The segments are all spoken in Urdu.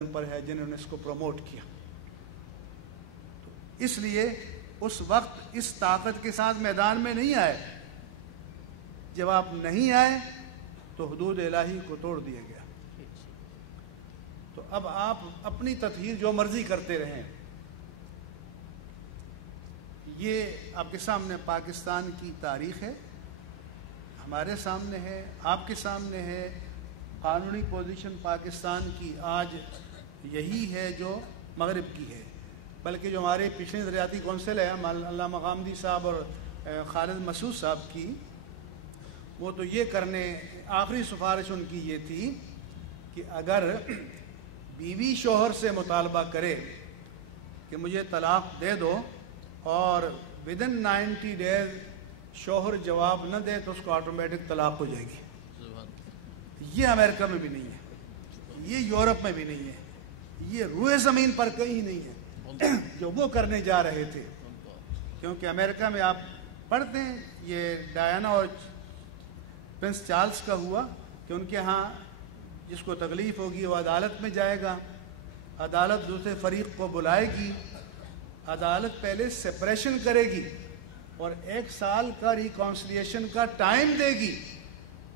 پر ہے جنہوں نے اس کو پروموٹ کیا. تو اس لیے اس وقت اس طاقت کے ساتھ میدان میں نہیں آئے. جب آپ نہیں آئے تو حدود الہی کو توڑ دیا گیا. تو اب آپ اپنی تطہیر جو مرضی کرتے رہیں. یہ آپ کے سامنے پاکستان کی تاریخ ہے, ہمارے سامنے ہے, آپ کے سامنے ہے. قانونی پوزیشن پاکستان کی آج یہی ہے جو مغرب کی ہے. بلکہ جو ہمارے پچھلے نظریاتی کونسل ہے علامہ غامدی صاحب اور خالد مسعود صاحب کی, وہ تو یہ کرنے آخری سفارش ان کی یہ تھی کہ اگر بیوی شوہر سے مطالبہ کرے کہ مجھے طلاق دے دو اور ودن 90 days شوہر جواب نہ دے تو اس کو آٹومیٹک طلاق ہو جائے گی. یہ امریکہ میں بھی نہیں ہے, یہ یورپ میں بھی نہیں ہے, یہ روئے زمین پر کہیں نہیں ہے جو وہ کرنے جا رہے تھے. کیونکہ امریکہ میں آپ پڑھتے ہیں یہ ڈایانا اور پرنس چارلز کا ہوا کہ ان کے ہاں جس کو تکلیف ہوگی وہ عدالت میں جائے گا, عدالت دوسرے فریق کو بلائے گی, عدالت پہلے سپریشن کرے گی اور 1 سال کا ریکانسلیشن کا ٹائم دے گی,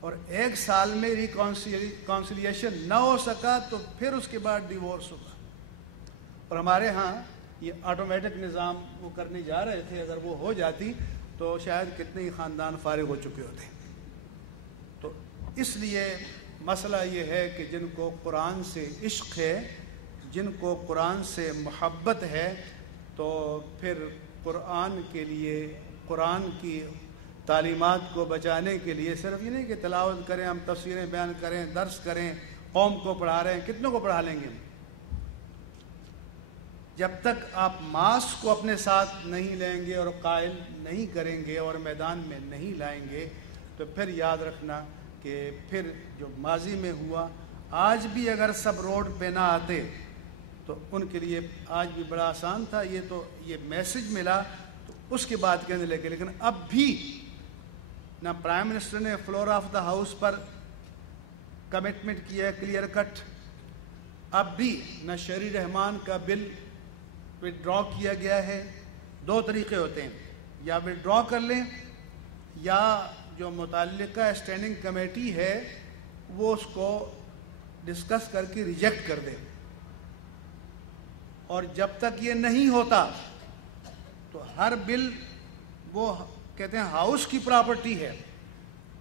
اور 1 سال میں ریکانسلیشن نہ ہو سکا تو پھر اس کے بعد ڈیورس ہوگا. اور ہمارے ہاں یہ آٹومیٹک نظام وہ کرنے جا رہے تھے. اگر وہ ہو جاتی تو شاید کتنے ہی خاندان فارغ ہو چکے ہوتے. تو اس لیے مسئلہ یہ ہے کہ جن کو قرآن سے عشق ہے, جن کو قرآن سے محبت ہے, تو پھر قرآن کے لیے, قرآن کی تعلیمات کو بچانے کے لیے صرف یہ نہیں کہ تلاوت کریں, ہم تفسیریں بیان کریں, درس کریں, قوم کو پڑھا رہے ہیں, کتنوں کو پڑھا لیں گے. جب تک آپ ماس کو اپنے ساتھ نہیں لیں گے اور قائل نہیں کریں گے اور میدان میں نہیں لائیں گے تو پھر یاد رکھنا کہ پھر جو ماضی میں ہوا, آج بھی اگر سب روڈ پہ نہ آتے تو ان کے لیے آج بھی بڑا آسان تھا. یہ تو یہ میسج ملا تو اس کے بعد کہنے لگے. لیکن اب بھی نہ پرائم منسٹر نے فلور آف دا ہاؤس پر کمٹمنٹ کیا ہے کلیئر کٹ, اب بھی نہ شہری رحمان کا بل وڈرا کیا گیا ہے. 2 طریقے ہوتے ہیں, یا وڈرا کر لیں یا جو متعلقہ اسٹینڈنگ کمیٹی ہے وہ اس کو ڈسکس کر کے ریجیکٹ کر دے. اور جب تک یہ نہیں ہوتا تو ہر بل, وہ کہتے ہیں ہاؤس کی پراپرٹی ہے,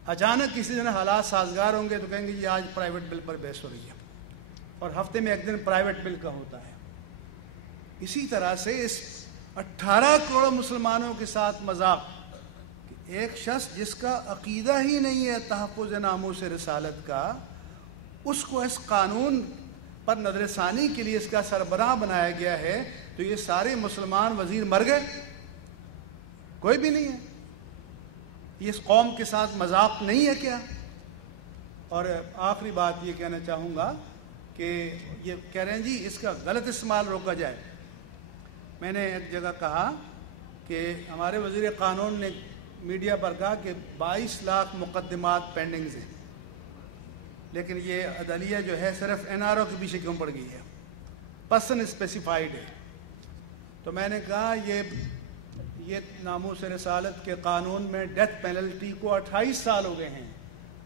اچانک کسی دن حالات سازگار ہوں گے تو کہیں گے یہ آج پرائیویٹ بل پر بحث ہو رہی ہے, اور ہفتے میں 1 دن پرائیویٹ بل کا ہوتا ہے. اسی طرح سے اس 18 کروڑ مسلمانوں کے ساتھ مذاق کہ ایک شخص جس کا عقیدہ ہی نہیں ہے تحفظ ناموس رسالت کا, اس کو اس قانون پر نظر ثانی کے لیے اس کا سربراہ بنایا گیا ہے. تو یہ سارے مسلمان وزیر مر گئے, کوئی بھی نہیں ہے. یہ اس قوم کے ساتھ مذاق نہیں ہے کیا؟ اور آخری بات یہ کہنا چاہوں گا کہ یہ کہہ رہے ہیں جی اس کا غلط استعمال روکا جائے. میں نے ایک جگہ کہا کہ ہمارے وزیر قانون نے میڈیا پر کہا کہ 22 لاکھ مقدمات پینڈنگز ہیں, لیکن یہ عدلیہ جو ہے صرف NRO کے پیچھے کیوں پڑ گئی ہے, پرسن اسپیسیفائڈ ہے. تو میں نے کہا یہ ناموس رسالت کے قانون میں ڈیتھ پینلٹی کو 28 سال ہو گئے ہیں.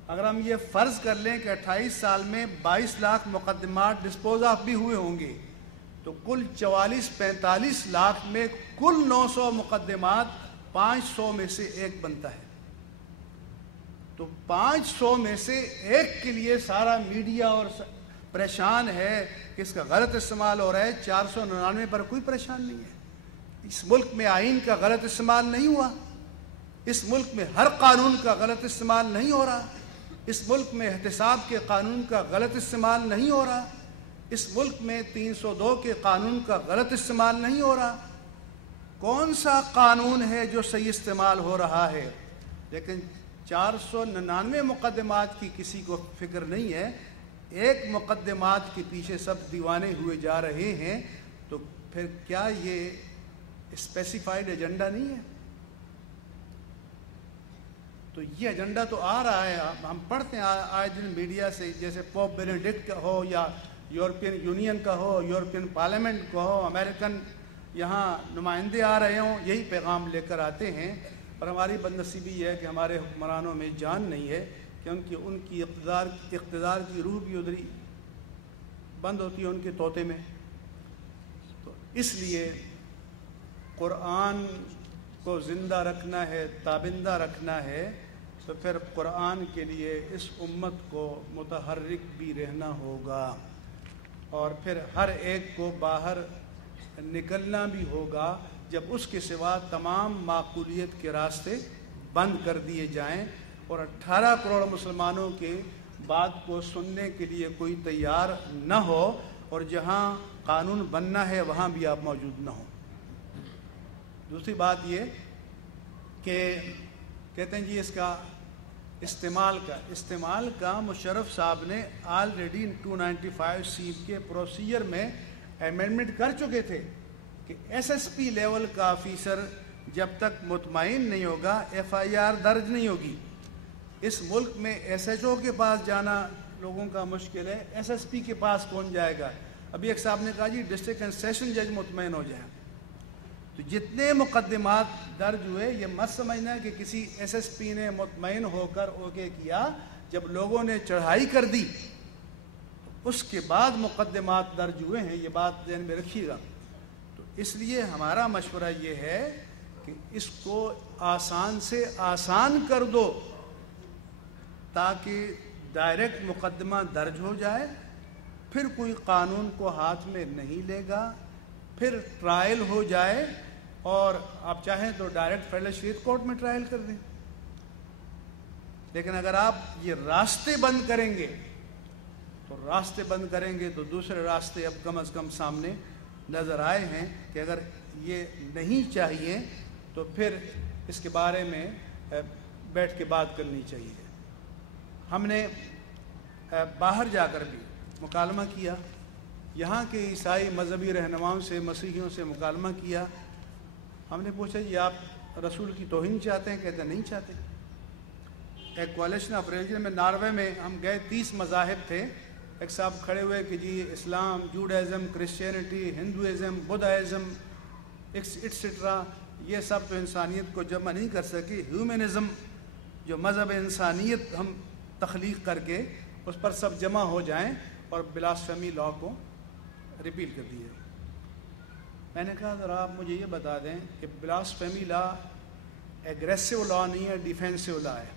اگر ہم یہ فرض کر لیں کہ 28 سال میں 22 لاکھ مقدمات ڈسپوز آف بھی ہوئے ہوں گے تو کل 44-45 لاکھ میں کل 900 مقدمات 500 میں سے 1 بنتا ہے. تو 500 میں سے 1 کے لیے سارا میڈیا اور پریشان ہے کہ اس کا غلط استعمال ہو رہا ہے. 499 پر کوئی پریشان نہیں ہے. اس ملک میں آئین کا غلط استعمال نہیں ہوا, اس ملک میں ہر قانون کا غلط استعمال نہیں ہو رہا, اس ملک میں احتساب کے قانون کا غلط استعمال نہیں ہو رہا, اس ملک میں 302 کے قانون کا غلط استعمال نہیں ہو رہا. کون سا قانون ہے جو صحیح استعمال ہو رہا ہے؟ لیکن 499 مقدمات کی کسی کو فکر نہیں ہے. 1 مقدمات کے پیچھے سب دیوانے ہوئے جا رہے ہیں. تو پھر کیا یہ اسپیسیفائڈ ایجنڈا نہیں ہے؟ تو یہ ایجنڈا تو آ رہا ہے. ہم پڑھتے ہیں آئے دن میڈیا سے, جیسے پوپ بینیڈکٹ ہو یا یورپین یونین کا ہو، یورپین پارلیمنٹ کا ہو، امریکن یہاں نمائندے آ رہے ہوں، یہی پیغام لے کر آتے ہیں. اور ہماری بدنصیبی یہ ہے کہ ہمارے حکمرانوں میں جان نہیں ہے کہ ان کی اقتدار کی روح بھی ادھری بند ہوتی ہے ان کے طوطے میں. تو اس لیے قرآن کو زندہ رکھنا ہے، تابندہ رکھنا ہے، تو پھر قرآن کے لیے اس امت کو متحرک بھی رہنا ہوگا، اور پھر ہر ایک کو باہر نکلنا بھی ہوگا جب اس کے سوا تمام معقولیت کے راستے بند کر دیے جائیں اور 18 کروڑ مسلمانوں کے بات کو سننے کے لیے کوئی تیار نہ ہو، اور جہاں قانون بننا ہے وہاں بھی آپ موجود نہ ہوں. دوسری بات یہ کہ کہتے ہیں جی اس کا استعمال کا مشرف صاحب نے آلریڈی 295C کے پروسیجر میں امینڈمنٹ کر چکے تھے کہ ایس ایس پی لیول کا آفیسر جب تک مطمئن نہیں ہوگا FIR درج نہیں ہوگی. اس ملک میں SHO کے پاس جانا لوگوں کا مشکل ہے، SSP کے پاس کون جائے گا؟ ابھی ایک صاحب نے کہا جی ڈسٹرکٹ اینڈ سیشن جج مطمئن ہو جائیں. تو جتنے مقدمات درج ہوئے یہ مت سمجھنا کہ کسی SSP نے مطمئن ہو کر اوکے کیا، جب لوگوں نے چڑھائی کر دی اس کے بعد مقدمات درج ہوئے ہیں. یہ بات ذہن میں رکھیے گا. تو اس لیے ہمارا مشورہ یہ ہے کہ اس کو آسان سے آسان کر دو تاکہ ڈائریکٹ مقدمہ درج ہو جائے، پھر کوئی قانون کو ہاتھ میں نہیں لے گا، پھر ٹرائل ہو جائے، اور آپ چاہیں تو ڈائریکٹ فیڈرل اسٹیٹ کورٹ میں ٹرائل کر دیں. لیکن اگر آپ یہ راستے بند کریں گے تو دوسرے راستے اب کم از کم سامنے نظر آئے ہیں کہ اگر یہ نہیں چاہیے تو پھر اس کے بارے میں بیٹھ کے بات کرنی چاہیے. ہم نے باہر جا کر بھی مکالمہ کیا، یہاں کے عیسائی مذہبی رہنماؤں سے، مسیحیوں سے مکالمہ کیا. ہم نے پوچھا یہ آپ رسول کی توہین چاہتے ہیں؟ کہتے ہیں نہیں چاہتے. ایک کولیشن آف ریلیجن میں ناروے میں ہم گئے، 30 مذاہب تھے. ایک صاحب کھڑے ہوئے کہ جی اسلام، جوڈائزم، کرسچینٹی، ہندوازم، بدھائزم ایٹسٹرا، یہ سب تو انسانیت کو جمع نہیں کر سکی. ہیومنزم جو مذہب انسانیت ہم تخلیق کر کے اس پر سب جمع ہو جائیں اور بلاسفیمی لا کو ریپیل کر دیے. میں نے کہا ذرا آپ مجھے یہ بتا دیں کہ بلاسفیمی لا ایگریسو لا نہیں ہے، ڈیفینسو لا ہے.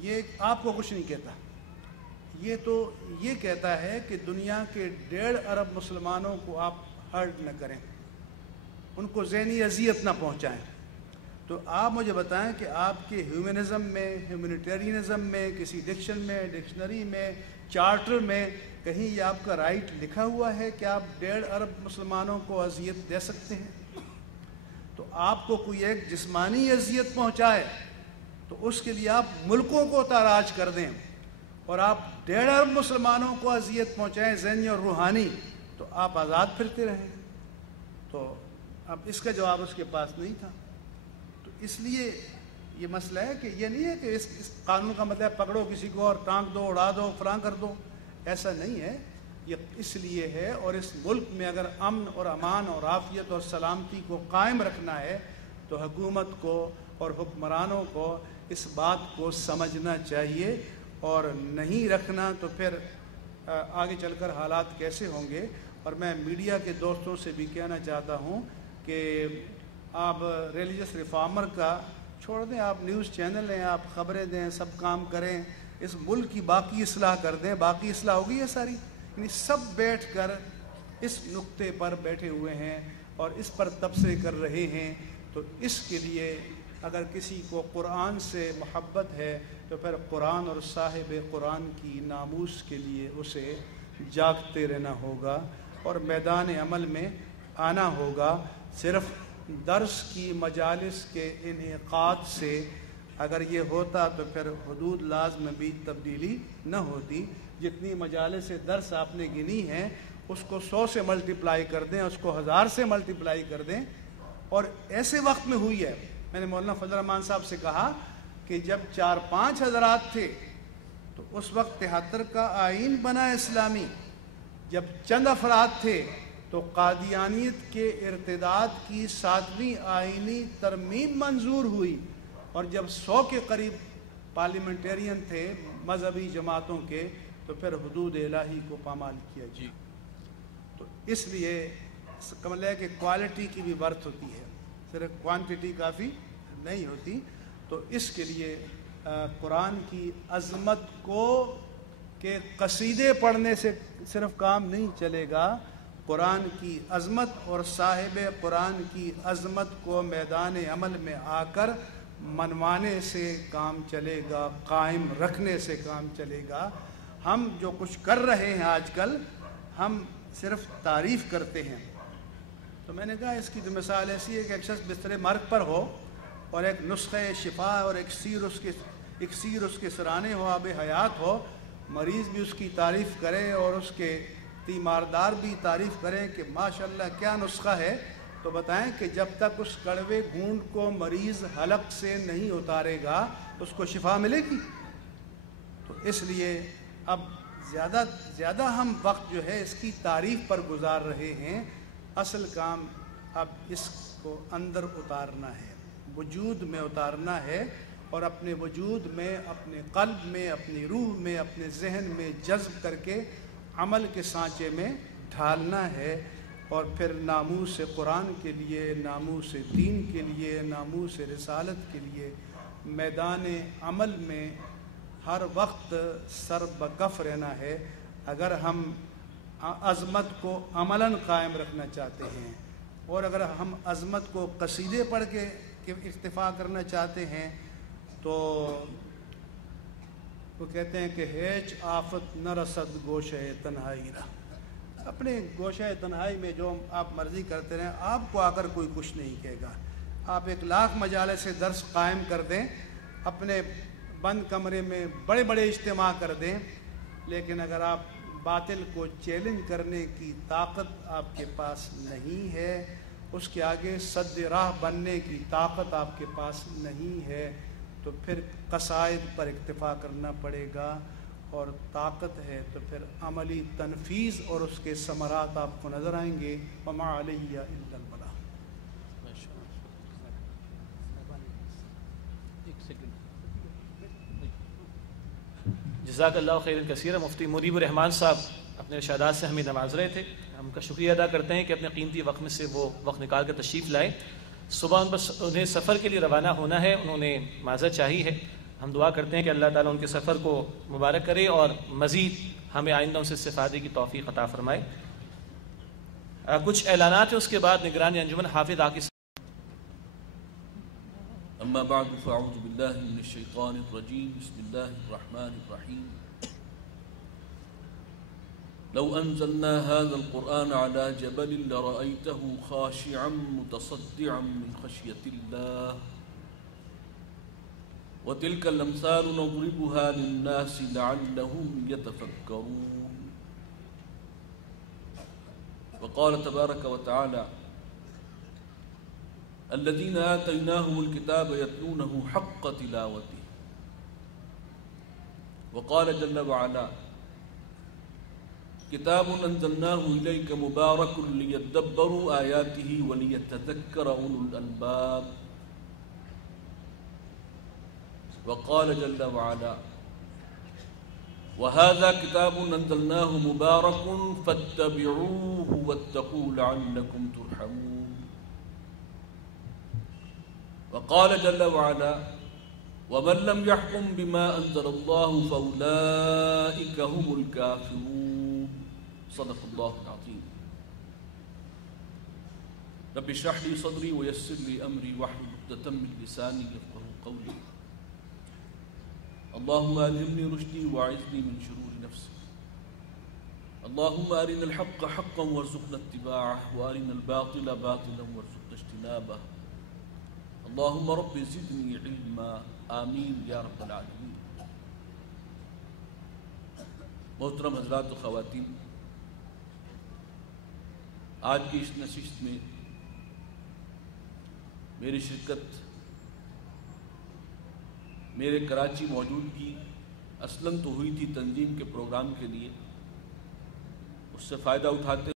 یہ آپ کو کچھ نہیں کہتا، یہ تو یہ کہتا ہے کہ دنیا کے 1.5 ارب مسلمانوں کو آپ ہرٹ نہ کریں، ان کو ذہنی اذیت نہ پہنچائیں. تو آپ مجھے بتائیں کہ آپ کے ہیومنزم میں، ہیومنیٹیرینزم میں، کسی ڈکشنری میں، چارٹر میں کہیں یہ آپ کا رائٹ لکھا ہوا ہے کہ آپ 1.5 ارب مسلمانوں کو اذیت دے سکتے ہیں؟ تو آپ کو کوئی ایک جسمانی اذیت پہنچائے تو اس کے لیے آپ ملکوں کو تاراج کر دیں، اور آپ 1.5 ارب مسلمانوں کو اذیت پہنچائیں ذہنی اور روحانی تو آپ آزاد پھرتے رہیں. تو اب اس کا جواب اس کے پاس نہیں تھا. تو اس لیے یہ مسئلہ ہے کہ یہ نہیں ہے کہ اس قانون کا مطلب پکڑو کسی کو اور ٹانک دو، اڑا دو، فلاں کر دو. ایسا نہیں ہے. یہ اس لیے ہے، اور اس ملک میں اگر امن اور امان اور عافیت اور سلامتی کو قائم رکھنا ہے تو حکومت کو اور حکمرانوں کو اس بات کو سمجھنا چاہیے، اور نہیں رکھنا تو پھر آگے چل کر حالات کیسے ہوں گے. اور میں میڈیا کے دوستوں سے بھی کہنا چاہتا ہوں کہ آپ ریلیجس ریفارمر کا چھوڑ دیں، آپ نیوز چینل ہیں، آپ خبریں دیں، سب کام کریں، اس ملک کی باقی اصلاح کر دیں. باقی اصلاح ہوگی ہے ساری. یعنی سب بیٹھ کر اس نقطے پر بیٹھے ہوئے ہیں اور اس پر تبصرے کر رہے ہیں. تو اس کے لیے اگر کسی کو قرآن سے محبت ہے تو پھر قرآن اور صاحب قرآن کی ناموس کے لیے اسے جاگتے رہنا ہوگا اور میدان عمل میں آنا ہوگا. صرف درس کی مجالس کے انعقاد سے اگر یہ ہوتا تو پھر حدود لاز میں بھی تبدیلی نہ ہوتی. جتنی مجالس درس آپ نے گنی ہیں اس کو 100 سے ملٹیپلائی کر دیں، اس کو 1000 سے ملٹیپلائی کر دیں. اور ایسے وقت میں ہوئی ہے، میں نے مولانا فضل الرحمان صاحب سے کہا کہ جب 4-5 حضرات تھے تو اس وقت 73 کا آئین بنا اسلامی، جب چند افراد تھے تو قادیانیت کے ارتداد کی 7ویں آئینی ترمیم منظور ہوئی، اور جب 100 کے قریب پارلیمنٹیرین تھے مذہبی جماعتوں کے تو پھر حدود الہی کو پامال کیا گیا۔ تو اس لیے کمل ہے کہ کوالٹی کی بھی برت ہوتی ہے، صرف کوانٹٹی کافی نہیں ہوتی۔ تو اس کے لیے قرآن کی عظمت کو کہ قصیدے پڑھنے سے صرف کام نہیں چلے گا، قرآن کی عظمت اور صاحب قرآن کی عظمت کو میدان عمل میں آ کر منوانے سے کام چلے گا، قائم رکھنے سے کام چلے گا۔ ہم جو کچھ کر رہے ہیں آج کل، ہم صرف تعریف کرتے ہیں۔ تو میں نے کہا اس کی تو مثال ایسی ہے کہ ایک شخص بستر مرگ پر ہو اور ایک نسخہ شفا اور اکسیر اس کے سرانے ہو، آب حیات ہو، مریض بھی اس کی تعریف کرے اور اس کے تیماردار بھی تعریف کریں کہ ماشاءاللہ کیا نسخہ ہے، تو بتائیں کہ جب تک اس کڑوے گھونٹ کو مریض حلق سے نہیں اتارے گا اس کو شفا ملے گی؟ تو اس لیے اب زیادہ ہم وقت جو ہے اس کی تعریف پر گزار رہے ہیں۔ اصل کام اب اس کو اندر اتارنا ہے، وجود میں اتارنا ہے، اور اپنے وجود میں، اپنے قلب میں، اپنی روح میں، اپنے ذہن میں جذب کر کے عمل کے سانچے میں ڈھالنا ہے، اور پھر ناموس قرآن کے لیے، ناموس دین کے لیے، ناموس رسالت کے لیے میدان عمل میں ہر وقت سر بکف رہنا ہے۔ اگر ہم عظمت کو عملاً قائم رکھنا چاہتے ہیں، اور اگر ہم عظمت کو قصیدے پڑھ کے اکتفا کرنا چاہتے ہیں، تو وہ کہتے ہیں کہ ہیچ آفت نہ رسد گوشہ تنہائی را، اپنے گوشہ تنہائی میں جو آپ مرضی کرتے رہیں، آپ کو آ کر کوئی کچھ نہیں کہے گا۔ آپ 1,00,000 مجالس سے درس قائم کر دیں، اپنے بند کمرے میں بڑے بڑے اجتماع کر دیں، لیکن اگر آپ باطل کو چیلنج کرنے کی طاقت آپ کے پاس نہیں ہے، اس کے آگے سد راہ بننے کی طاقت آپ کے پاس نہیں ہے، تو پھر قصائد پر اکتفا کرنا پڑے گا، اور طاقت ہے تو پھر عملی تنفیذ اور اس کے ثمرات آپ کو نظر آئیں گے۔ وما علیہ الا البلاغ۔ جزاک اللہ خیر کثیر۔ مفتی مریب الرحمان صاحب اپنے ارشادات سے ہمیں نواز رہے تھے، ہم کا شکریہ ادا کرتے ہیں کہ اپنے قیمتی وقت میں سے وہ وقت نکال کر تشریف لائے۔ صبح انہیں سفر کے لیے روانہ ہونا ہے، انہوں نے معذرت چاہی ہے۔ ہم دعا کرتے ہیں کہ اللہ تعالیٰ ان کے سفر کو مبارک کرے اور مزید ہمیں آئندہ ان سے استفادے کی توفیق عطا فرمائے۔ کچھ اعلانات ہیں، اس کے بعد نگران انجمن حافظ عاقب۔ اما بعد فاعوذ باللہ من الشیطان الرجیم، بسم اللہ الرحمن الرحیم۔ لو انزلنا هذا القرآن على جبل لرأيته خاشعا متصدعا من خشية الله وتلك الأمثال نضربها للناس لعلهم يتفكرون۔ وقال تبارك وتعالى الذين آتيناهم الكتاب يتلونه حق تلاوته۔ وقال جل وعلا كتاب أنزلناه إليك مبارك ليدبروا آياته وليتذكر أولو الألباب۔ وقال جل وعلا وهذا كتاب أنزلناه مبارك فاتبعوه واتقوا لعلكم ترحمون۔ وقال جل وعلا ومن لم يحكم بما أنزل الله فأولئك هم الكافرون۔ صدق الله العظيم۔ رب اشرح لي صدري ويسر لي أمري واحلل عقدة من لساني يفقهوا قولي۔ اللهم ألهمني رشدي وأعذني من شرور نفسي۔ اللهم أرنا الحق حقا وارزقنا اتباعه وأرنا الباطل باطلا وارزقنا اجتنابه۔ اللهم رب زدني علما، آمین یا رب العالمین۔ محترم حضرات و خواتین، آج کی اس نشست میں میری شرکت، میرے کراچی موجودگی اصلاً تو ہوئی تھی تنظیم کے پروگرام کے لیے، اس سے فائدہ اٹھاتے